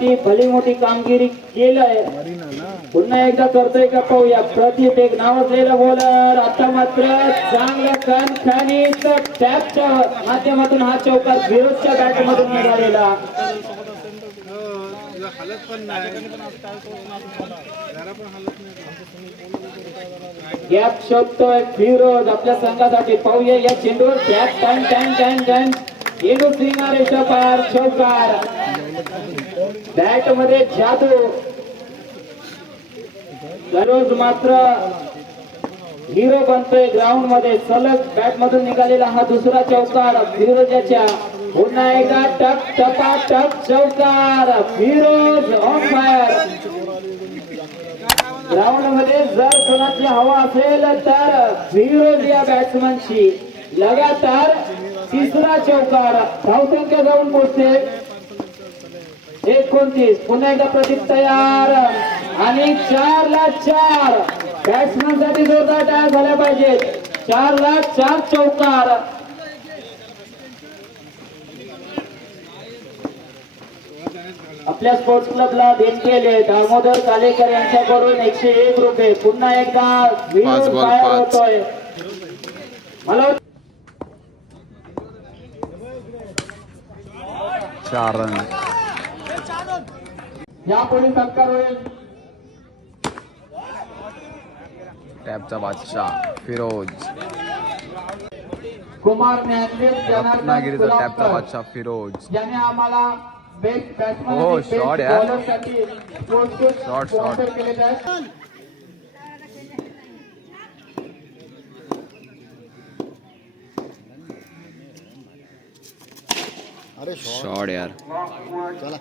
ती भली मोठी कामगिरी केलंय. पुन्हा एकदा करतोय का पाहूया. प्रदीप एक नावाजलेला बॉलर. आता मात्र चांगलं खणखणीत टॅपच्या माध्यमातून हा चौकार विरोधच्या बॅट मधून निघालेला. गॅप शोधतोय फिरोज आपल्या संघासाठी. पाहूया या चेंडूवर टॅप टन टन टन टन चेंडू श्रीनारेच्या पार चौकार. बॅट मध्ये जादू. फिरोज मात्र हिरो बनतोय ग्राउंड मध्ये. सलग बॅट मधून निघालेला हा दुसरा चौकार फिरोजाच्या. पुन्हा एकदा टक टपा टक चौकार. Firoz on fire. ग्राउंड मध्ये जर कोणाची हवा असेल तर फिरोज या बॅट्समनची. लगातार तिसरा चौकार. धावसंख्या जाऊन पोहोचते 29. पुन्हा एकदा प्रदीप तयार आणि 4 ला 4. बॅट्समन साठी जोरदार टाळ्या झाल्या पाहिजेत. 4 ला 4 चौकार. आपल्या स्पोर्ट्स क्लबला देणगी केले दामोदर कालेकर यांच्याकडून 101 रुपये. पुन्हा एकदा विरोध बाहेर होतोय. मला 4 रन. यापुढे सत्कार होईल. टॅपचा बादशाह फिरोज. कुमार न्यायाधीश रत्नागिरीचा टॅपचा बादशाह फिरोज. ज्याने आम्हाला बेस्ट बॅट्समन हो, शॉट यार. बॉलरसाठी शॉट शॉट केलेले आहे. शॉट यार. चला